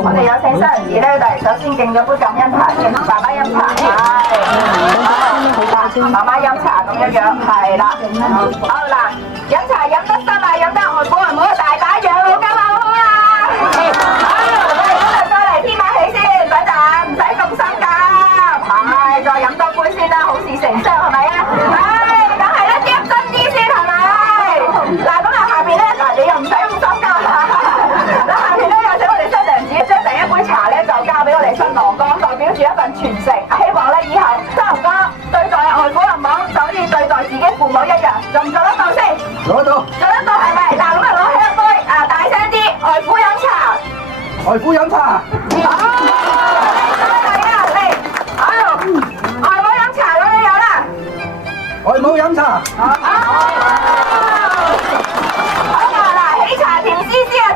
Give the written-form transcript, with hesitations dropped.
我哋有請新人士咧，就係首先敬咗杯感恩茶，敬爸爸飲茶，係，媽媽飲茶咁樣樣，係啦。好嗱，飲茶飲得深啊，飲得外國人唔好大把養老金啊，好唔好啊？好，我哋今日再嚟添馬起先，等陣唔使咁心㗎，係，再飲多杯先啦，好事成雙係咪啊？係，梗係啦，接真啲先係咪？嗱，咁啊下邊咧，嗱你又唔使咁心㗎，嗱下邊咧有請我哋新娘子將第一杯茶咧就交俾我哋新郎哥，代表住一份傳承，希望咧以後新郎哥對待外父人母就好似對待自己父母一樣，做唔做得到先？做得到，做得到係咪？嗱咁啊攞起一杯啊，大聲啲，外父飲茶。外父飲茶，好，嚟啊嚟，好，外母飲茶咁樣有啦。外母飲茶，好，好啊嗱，喜茶甜絲絲啊！